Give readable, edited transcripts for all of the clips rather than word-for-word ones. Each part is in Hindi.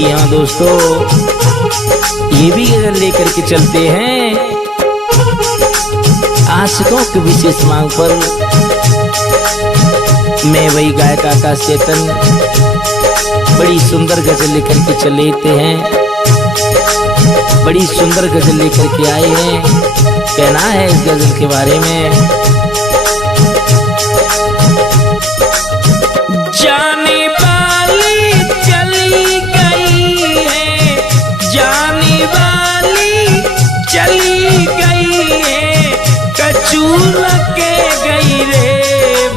जी हाँ दोस्तों, ये भी गजल लेकर के चलते हैं आशिकों की विशेष मांग पर। मैं वही गायक आकाश चेतन बड़ी सुंदर गजल लेकर के चलते हैं, बड़ी सुंदर गजल लेकर के आए हैं। कहना है इस गजल के बारे में। जाने वाली चली गई है, जाने वाली चली गई है, कचूल के गई रे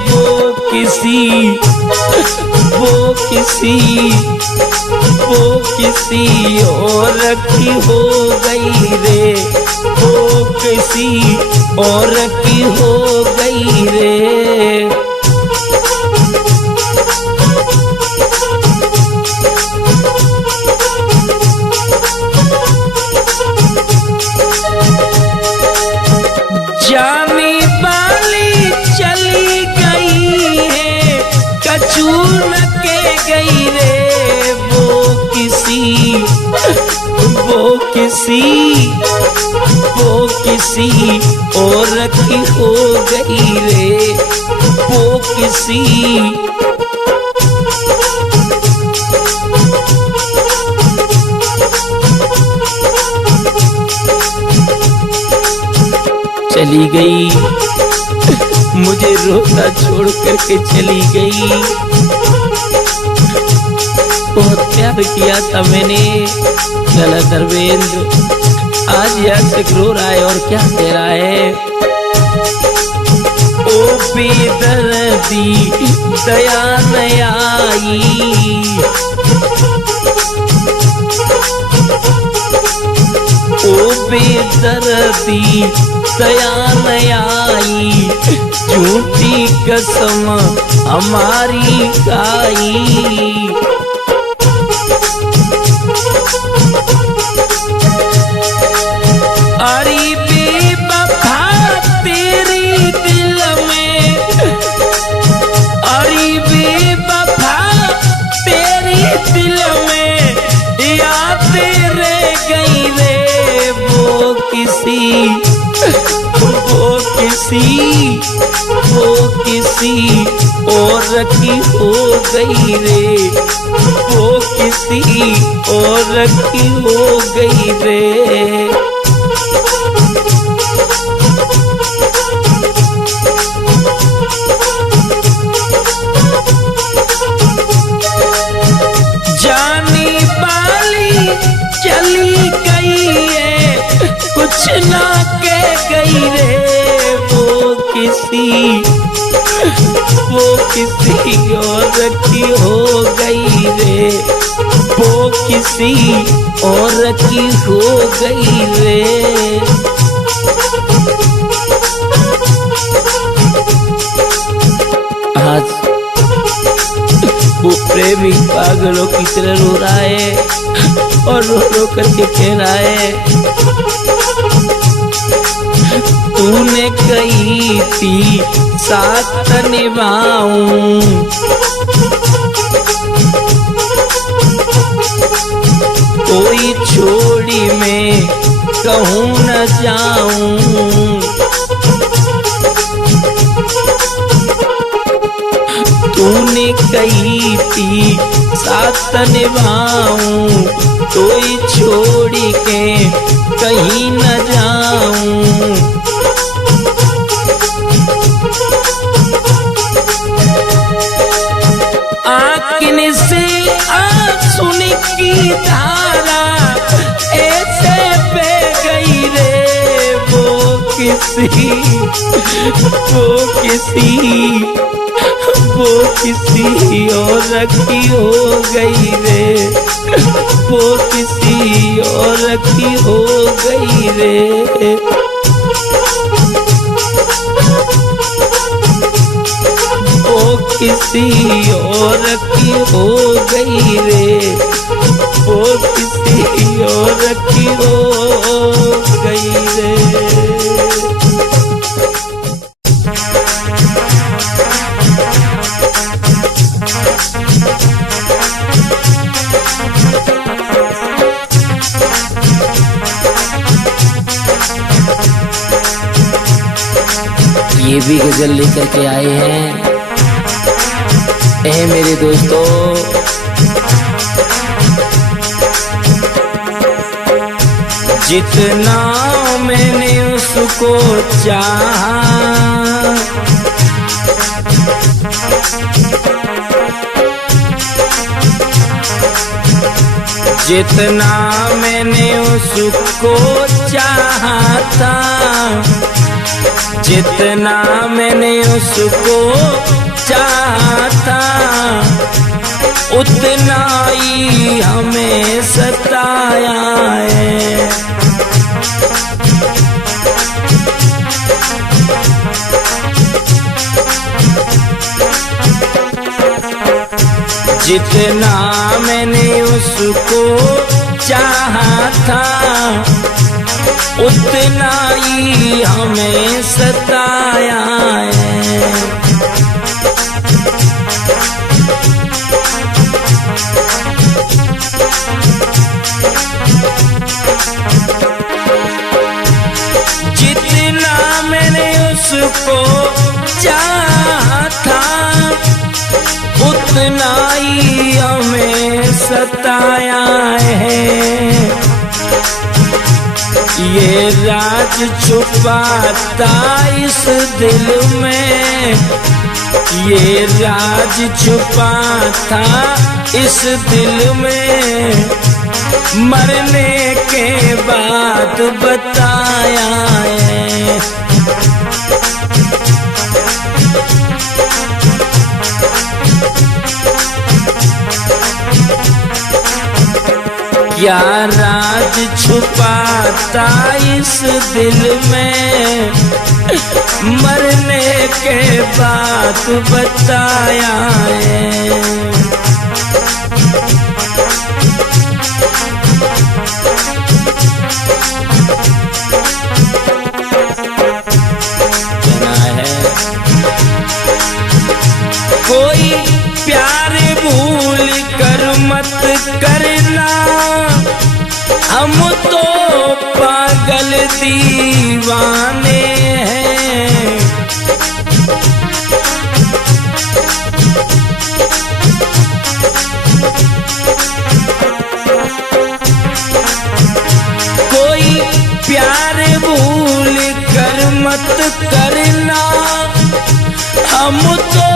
वो किसी और की हो गई रे, वो किसी और की हो गई रे। जाने वाली चली गई है, कचूल के गई रे वो किसी और की हो गई रे, वो किसी। चली गई मुझे रोता छोड़ करके चली गई। बहुत प्यार किया था मैंने चला दरवेंद्र, आज याद से रो रहा है और क्या कह रहा है। ओ बेदर्दी दया न आई, ओ बेदर्दी दया न आई, झूठी कसम हमारी खाई। अरे बेवफा तेरी दिल में, अरे बेवफा तेरी दिल में याद रह गई रे वो किसी और की हो गई रे, वो किसी और की हो गई रे। जाने वाली चली गई है, कुछ ना कह गई रे वो किसी और की हो गई रे, वो किसी और की हो गई रे। आज वो प्रेमी पागलों की तरह रो रहा है और रो रो करके कह रहा है, तूने कही थी साथ निभाऊं, कोई छोड़ी मैं कहूँ न जाऊं। तूने कही थी साथ निभाऊं, कोई छोड़ी के कहीं न जाऊं। आँखों से आंसू की धारा ऐसे बह गई रे वो किसी और की हो गई रे, वो किसी और की हो गई रे। वो किसी और की हो गई रे, वो किसी और की हो गई रे। ये भी गजल लेकर के आए हैं। मेरे दोस्तों, जितना मैंने उसको चाहा, जितना मैंने उसको चाहा था, जितना मैंने उसको चाहा था, उतना ही हमें सताया है। जितना मैंने उसको चाहा था, उतना ही हमें सताया है। जितना मैंने उसको चाहा था, उतना ही हमें सताया है। ये राज छुपाता इस दिल में, ये राज छुपाता इस दिल में, मरने के बाद बताया है। क्या राज छुपाता इस दिल में, मरने के बाद बताया है। कोई प्यार भूल कर मत करना, हम तो पागल दीवाने हैं। कोई प्यार भूल कर मत करना, हम तो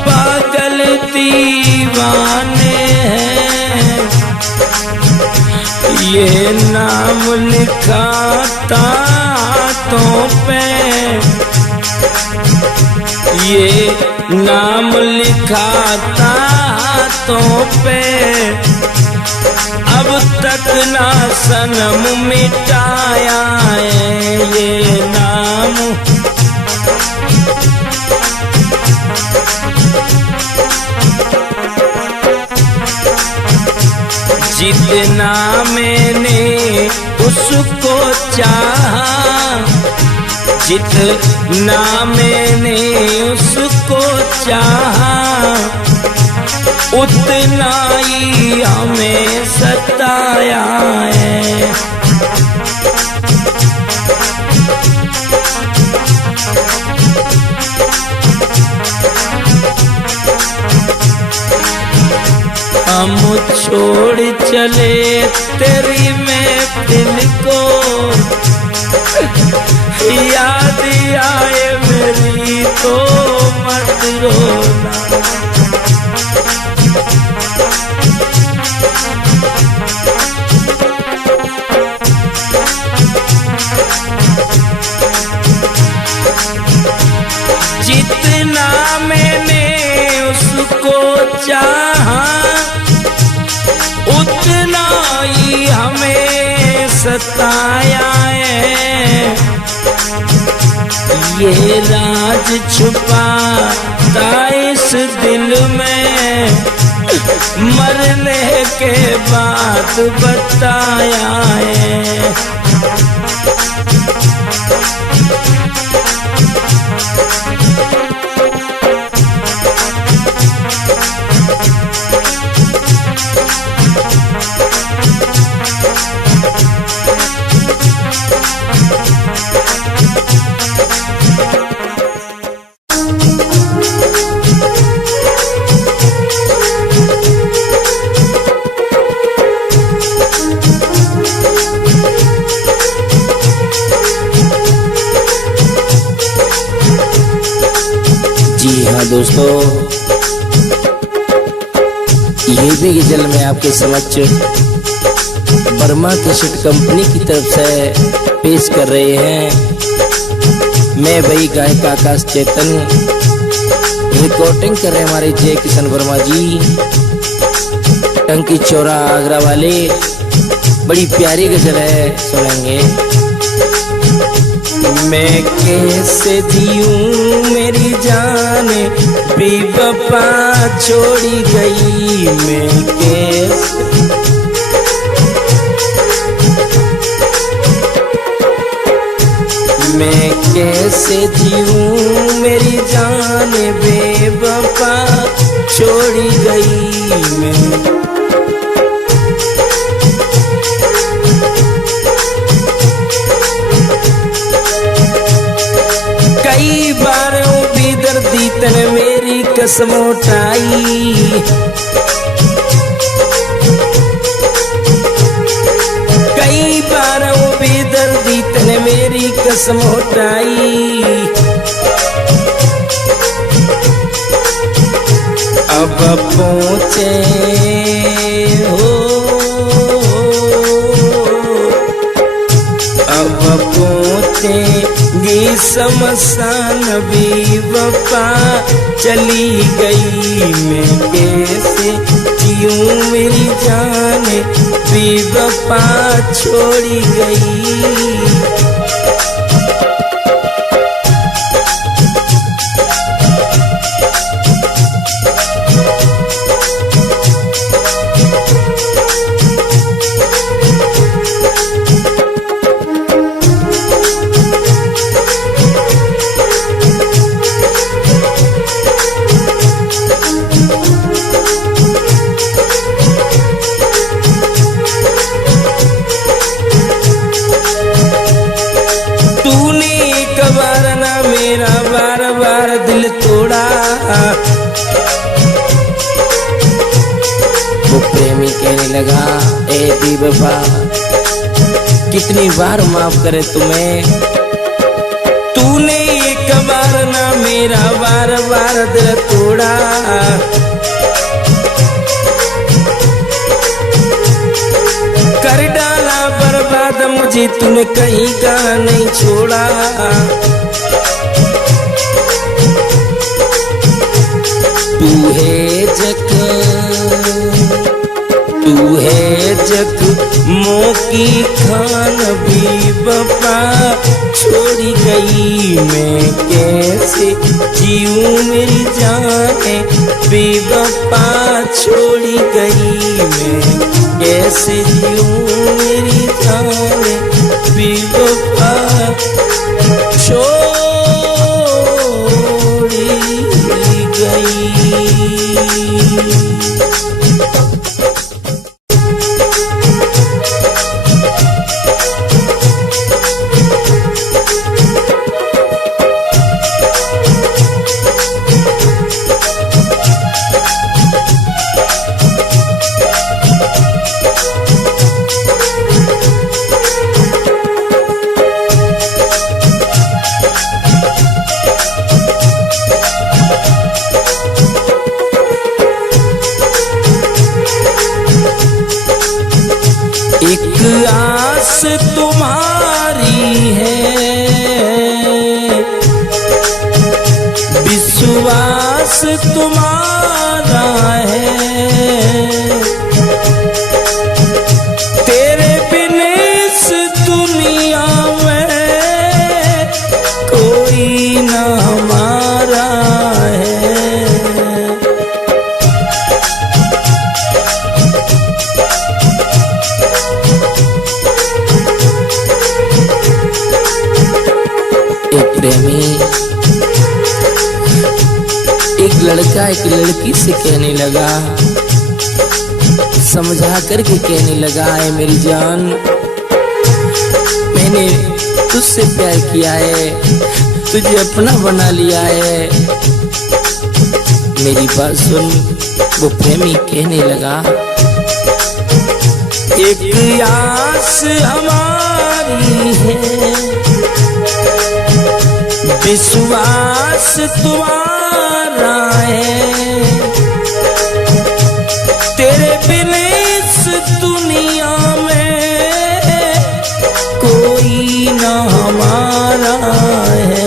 पागल दीवाने हैं। ये नाम लिखाता हाथों पे, ये नाम लिखाता हाथों पे, अब तक ना सनम मिटाया है। ये नाम जितना मैंने उसको चाहा, जितना मैंने उसको चाहा, उतना ही हमें सताया है। हम छोड़ चले तेरी महफिल को, याद आए मेरी तो मत रोना। जितना मैंने उसको चाहा, उतना ही हमें सताया है। ये राज छुपाता इस दिल में, मरने के बाद बताया है। दोस्तों, ये भी गजल में आपके समक्ष वर्मा कैसेट कंपनी की तरफ से पेश कर रहे हैं। मैं भाई गायक आकाश चेतन, रिकॉर्डिंग कर रहे हैं हमारे जय किशन वर्मा जी, टंकी चौरा आगरा वाले। बड़ी प्यारी गजल है, सुनेंगे। मैं कैसे जीऊं मेरी जान बेवफा छोड़ी गई, मैं कैसे जीऊं मेरी जान बेवफा छोड़ी गई मैं। कई बार भी दर्दी तने मेरी कसम उठाई, कई बार भी दर्दी तने मेरी कसम उठाई। अब पहुँचे हो, अब पहुँचेगी शमशान बेवफा चली गई। मैं कैसे जीऊं मेरी जान बेवफा छोड़ी गई। मेरा बार बार दिल तोड़ा, वो प्रेमी कहने लगा, ए बेवफा कितनी बार माफ करे तुम्हें, तूने एक बार ना मेरा बार बार दिल तोड़ा। कर डाला बर्बाद मुझे तूने कहीं का नहीं छोड़ा। तू है जग मोकी खान बेवफा छोड़ी गई। मैं कैसे जीऊं मेरी जान बेवफा छोड़ी गई। मैं कैसे जीऊं मेरी जान बेवफा छोड़ी गई। एक आस तुम्हारी है, विश्वास तुम्हारा है। तेरे बिन इस दुनिया में कोई ना हमारा है। प्रेमी एक लड़का एक लड़की से कहने लगा, समझा करके कहने लगा, है मेरी जान मैंने तुझसे प्यार किया है, तुझे अपना बना लिया है, मेरी बात सुन। वो प्रेमी कहने लगा, एक आस हमारी है, विश्वास तुम्हारा है, तेरे बिन इस दुनिया में कोई ना हमारा है।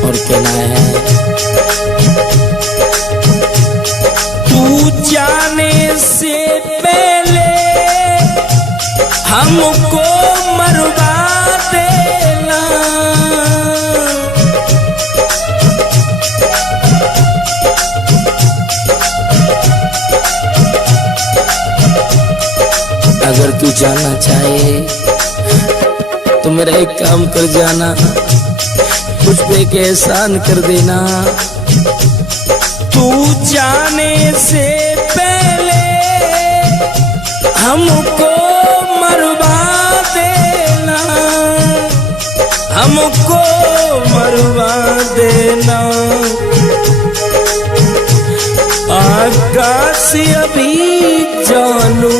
और कहना है, तू जाने से पहले हमको मरवा देना, अगर तू जाना चाहे तो मेरा एक काम कर जाना, मुझ पे एक एहसान कर देना। तू जाने से पहले हमको मरवा देना, हमको मरवा देना। आकाश अभी जानू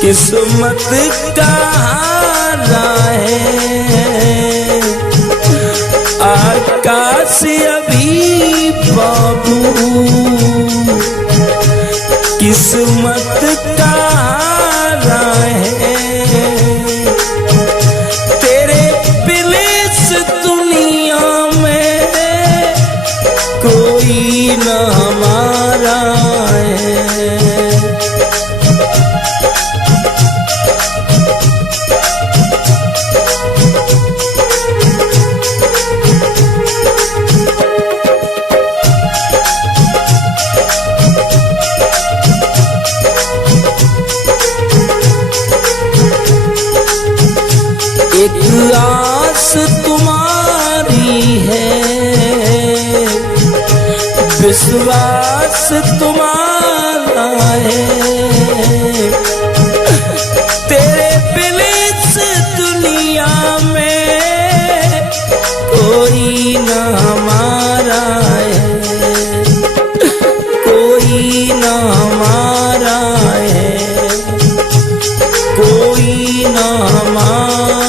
किस्मत का हारा है, आकाश अभी बाबू किस्मत का हारा है। तेरे बिन इस दुनिया में कोई न हमारा है। एक आस तुम्हारी है, विश्वास तुम्हारा है, तेरे बिन इस दुनिया में कोई न हमारा है, कोई न हमारा है, कोई न हमारा